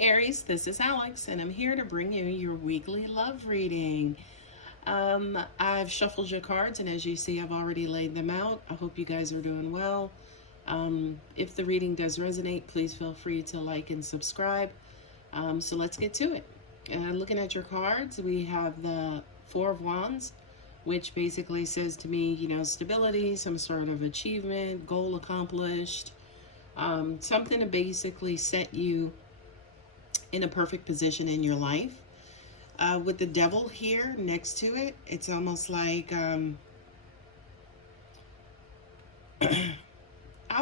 Aries, this is Alex, and I'm here to bring you your weekly love reading. I've shuffled your cards, and as you see, I've already laid them out. I hope you guys are doing well. If the reading does resonate, please feel free to like and subscribe. So let's get to it. Looking at your cards, we have the Four of Wands, which basically says to me, stability, some sort of achievement, goal accomplished, something to basically set you in a perfect position in your life. With the Devil here next to it, it's almost like I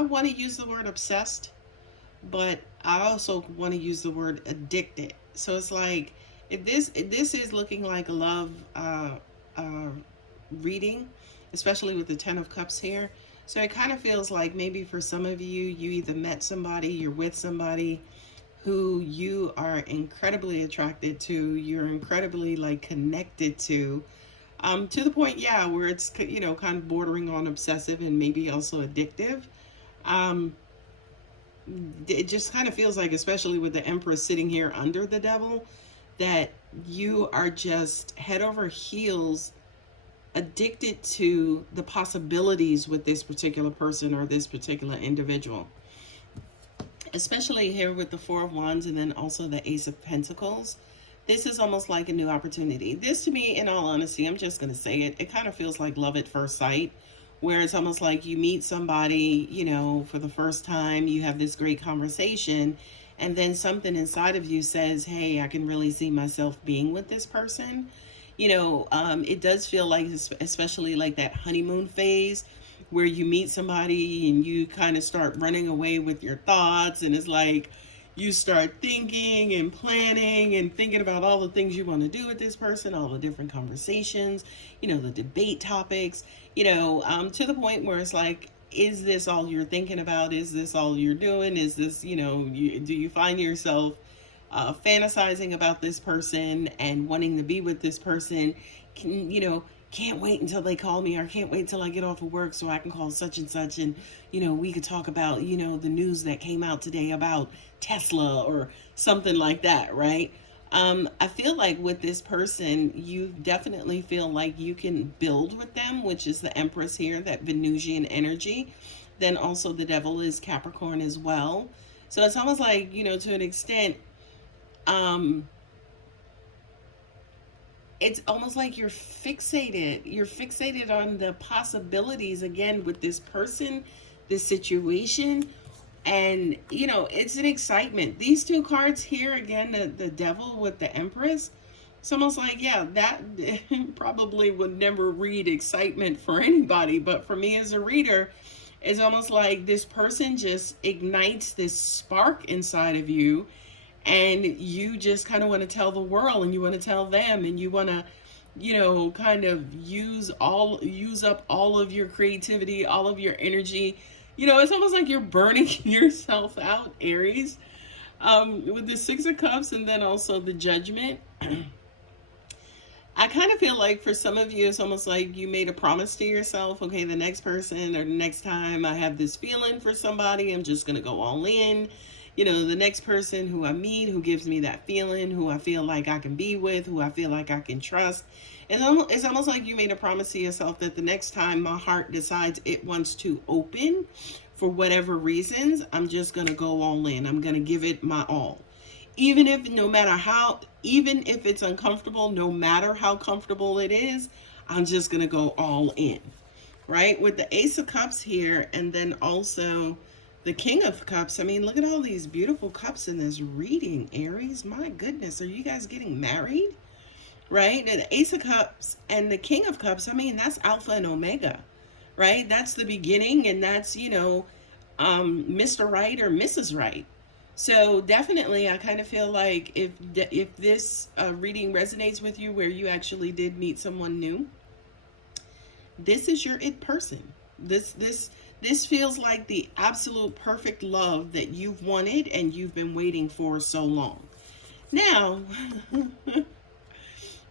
want to use the word obsessed, but I also want to use the word addicted. So it's like if this is looking like a love reading, especially with the Ten of Cups here. So it kind of feels like maybe for some of you, you either met somebody, you're with somebody who you are incredibly attracted to, you're incredibly like connected to the point, yeah, where it's, kind of bordering on obsessive and maybe also addictive. It just kind of feels like, especially with the Empress sitting here under the Devil, that you are just head over heels addicted to the possibilities with this particular person or this particular individual. Especially here with the Four of Wands and then also the Ace of Pentacles. This is almost like a new opportunity. This, to me, in all honesty, I'm just going to say it, it kind of feels like love at first sight, where it's almost like you meet somebody, for the first time, you have this great conversation, and then something inside of you says, hey, I can really see myself being with this person. It does feel like, especially like that honeymoon phase, where you meet somebody and you kind of start running away with your thoughts, and it's like you start thinking and planning and thinking about all the things you want to do with this person, all the different conversations, the debate topics, to the point where it's like, is this all you're thinking about? Is this all you're doing? Is this, do you find yourself fantasizing about this person and wanting to be with this person? Can't wait until they call me, or can't wait till I get off of work so I can call such and such, and we could talk about the news that came out today about Tesla or something like that, right? I feel like with this person, you definitely feel like you can build with them, which is the Empress here, that Venusian energy. Then also the Devil is Capricorn as well. So it's almost like, to an extent, it's almost like you're fixated. You're fixated on the possibilities again with this person, this situation. And, it's an excitement. These two cards here, again, the Devil with the Empress, it's almost like, yeah, that probably would never read excitement for anybody. But for me as a reader, it's almost like this person just ignites this spark inside of you. And you just kind of want to tell the world, and you want to tell them, and you want to, kind of use up all of your creativity, all of your energy. It's almost like you're burning yourself out, Aries, with the Six of Cups and then also the Judgment. I kind of feel like for some of you, it's almost like you made a promise to yourself. Okay, the next person or the next time I have this feeling for somebody, I'm just going to go all in. The next person who I meet, who gives me that feeling, who I feel like I can be with, who I feel like I can trust. And it's almost like you made a promise to yourself that the next time my heart decides it wants to open for whatever reasons, I'm just going to go all in. I'm going to give it my all. Even if it's uncomfortable, no matter how comfortable it is, I'm just going to go all in. Right? With the Ace of Cups here, and then also the King of Cups. I mean, look at all these beautiful cups in this reading, Aries. My goodness, are you guys getting married? Right? And the Ace of Cups and the King of Cups, I mean, that's Alpha and Omega, right? That's the beginning, and that's, Mr. Right or Mrs. Right. So definitely, I kind of feel like if this reading resonates with you, where you actually did meet someone new, this is your it person. This feels like the absolute perfect love that you've wanted and you've been waiting for so long. Now,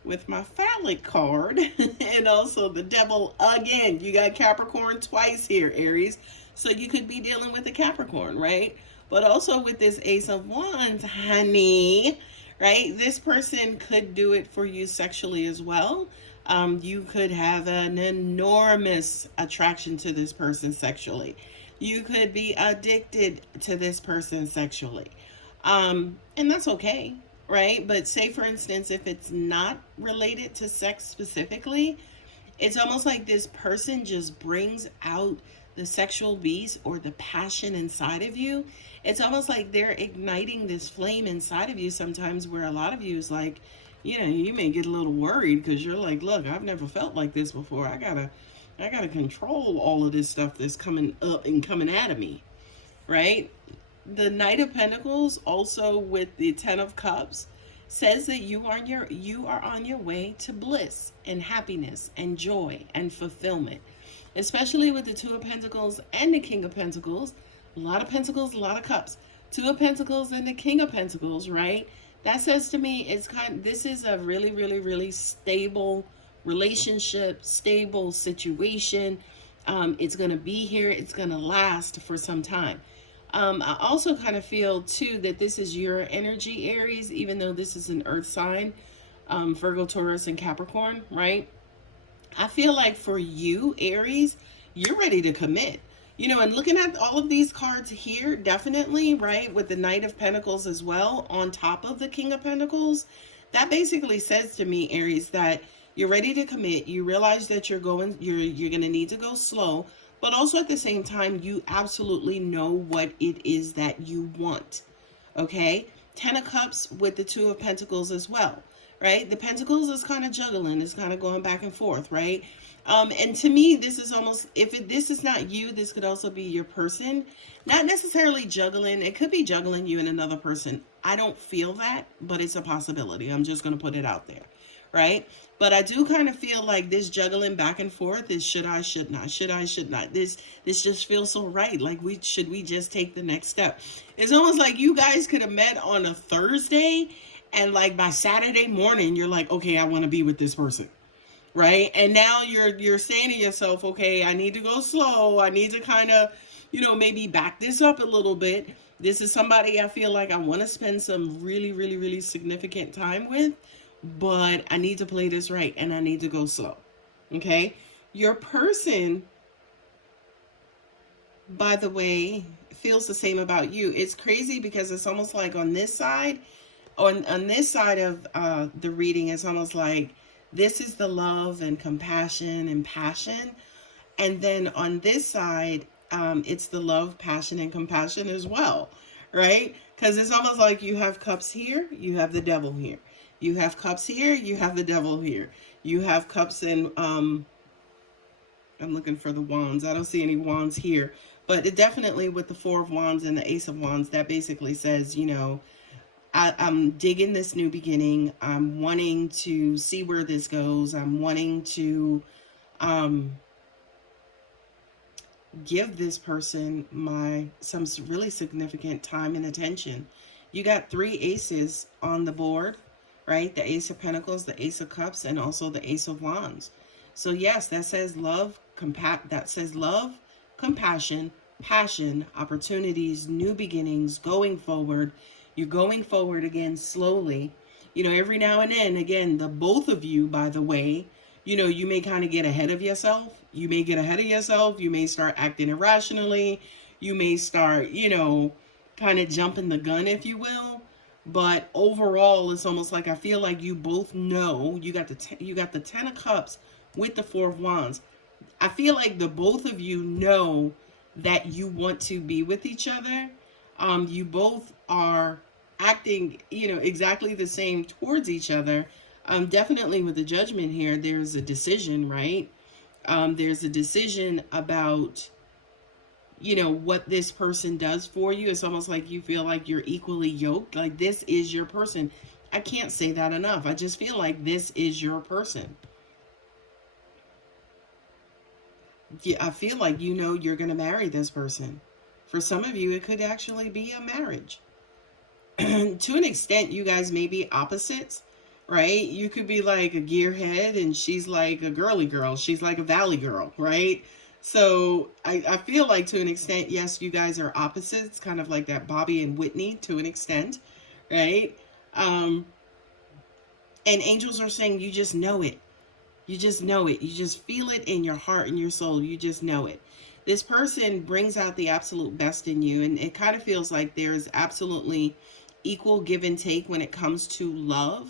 with my phallic card and also the Devil again, you got Capricorn twice here, Aries. So you could be dealing with a Capricorn, right? But also with this Ace of Wands, honey, right? This person could do it for you sexually as well. You could have an enormous attraction to this person sexually. You could be addicted to this person sexually. And that's okay, right? But say, for instance, if it's not related to sex specifically, it's almost like this person just brings out the sexual beast or the passion inside of you. It's almost like they're igniting this flame inside of you sometimes, where a lot of you is like, you may get a little worried because you're like, look, I've never felt like this before. I gotta control all of this stuff that's coming up and coming at me, right? The Knight of Pentacles, also with the Ten of Cups, says that you are on your way to bliss and happiness and joy and fulfillment, especially with the Two of Pentacles and the King of Pentacles. A lot of Pentacles, a lot of Cups. Two of Pentacles and the King of Pentacles, right? That says to me, this is a really, really, really stable relationship, stable situation. It's going to be here. It's going to last for some time. I also kind of feel too that this is your energy, Aries, even though this is an earth sign, Virgo, Taurus, and Capricorn, right? I feel like for you, Aries, you're ready to commit. And looking at all of these cards here, definitely, right, with the Knight of Pentacles as well, on top of the King of Pentacles, that basically says to me, Aries, that you're ready to commit. You realize that you're going to need to go slow, but also at the same time, you absolutely know what it is that you want. Okay? Ten of Cups with the Two of Pentacles as well, right? The Pentacles is kind of juggling. It's kind of going back and forth, right? And to me, this is almost, this is not you, this could also be your person. Not necessarily juggling. It could be juggling you and another person. I don't feel that, but it's a possibility. I'm just going to put it out there, right? But I do kind of feel like this juggling back and forth is should I, should not, should I, should not. This just feels so right. Like we just take the next step? It's almost like you guys could have met on a Thursday, and like by Saturday morning, you're like, okay, I want to be with this person. Right? And now you're saying to yourself, okay, I need to go slow. I need to kind of, maybe back this up a little bit. This is somebody I feel like I want to spend some really, really, really significant time with, but I need to play this right and I need to go slow. Okay? Your person, by the way, feels the same about you. It's crazy because it's almost like on this side of the reading, it's almost like this is the love and compassion and passion. And then on this side, it's the love, passion, and compassion as well, right? Because it's almost like you have cups here, you have the devil here. You have cups here, you have the devil here. You have cups in, I'm looking for the wands. I don't see any wands here. But it definitely with the Four of Wands and the Ace of Wands, that basically says, I'm digging this new beginning. I'm wanting to see where this goes. I'm wanting to give this person some really significant time and attention. You got 3 aces on the board, right? The Ace of Pentacles, the Ace of Cups, and also the Ace of Wands. So yes, that says love, compassion, passion, opportunities, new beginnings, going forward. You're going forward again slowly. Every now and then, again, the both of you, by the way, you may kind of get ahead of yourself. You may get ahead of yourself. You may start acting irrationally. You may start, kind of jumping the gun, if you will. But overall, it's almost like I feel like you both know. You got the Ten of Cups with the Four of Wands. I feel like the both of you know that you want to be with each other. You both are acting, exactly the same towards each other. Definitely with the Judgment here, there's a decision, right? There's a decision about, what this person does for you. It's almost like you feel like you're equally yoked. Like this is your person. I can't say that enough. I just feel like this is your person. Yeah, I feel like you're going to marry this person. For some of you, it could actually be a marriage. To an extent, you guys may be opposites, right? You could be like a gearhead and she's like a girly girl. She's like a valley girl, right? So I feel like to an extent, yes, you guys are opposites, kind of like that Bobby and Whitney to an extent, right? Um, and angels are saying you just know it. You just know it. You just feel it in your heart and your soul. You just know it. This person brings out the absolute best in you, and it kind of feels like there's absolutely equal give and take when it comes to love,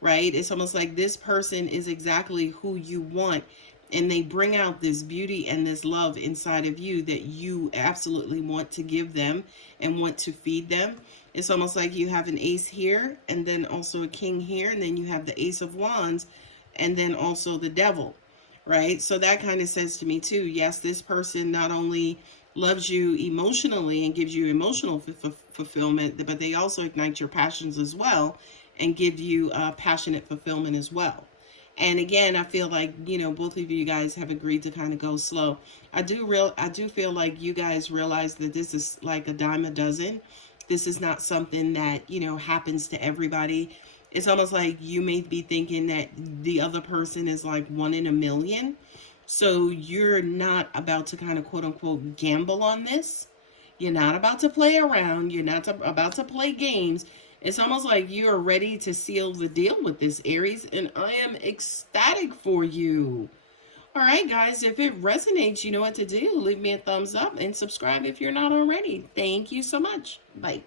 right? It's almost like this person is exactly who you want, and they bring out this beauty and this love inside of you that you absolutely want to give them and want to feed them. It's almost like you have an ace here, and then also a king here, and then you have the ace of wands, and then also the devil, right? So that kind of says to me too, yes, this person not only loves you emotionally and gives you emotional fulfillment, but they also ignite your passions as well and give you passionate fulfillment as well. And again, I feel like, both of you guys have agreed to kind of go slow. I do feel like you guys realize that this is like a dime a dozen. This is not something that, happens to everybody. It's almost like you may be thinking that the other person is like one in a million. So you're not about to kind of quote unquote gamble on this. You're not about to play around. You're not about to play games. It's almost like you are ready to seal the deal with this, Aries, and I am ecstatic for you. All right, guys, if it resonates, you know what to do. Leave me a thumbs up and subscribe if you're not already. Thank you so much. Bye.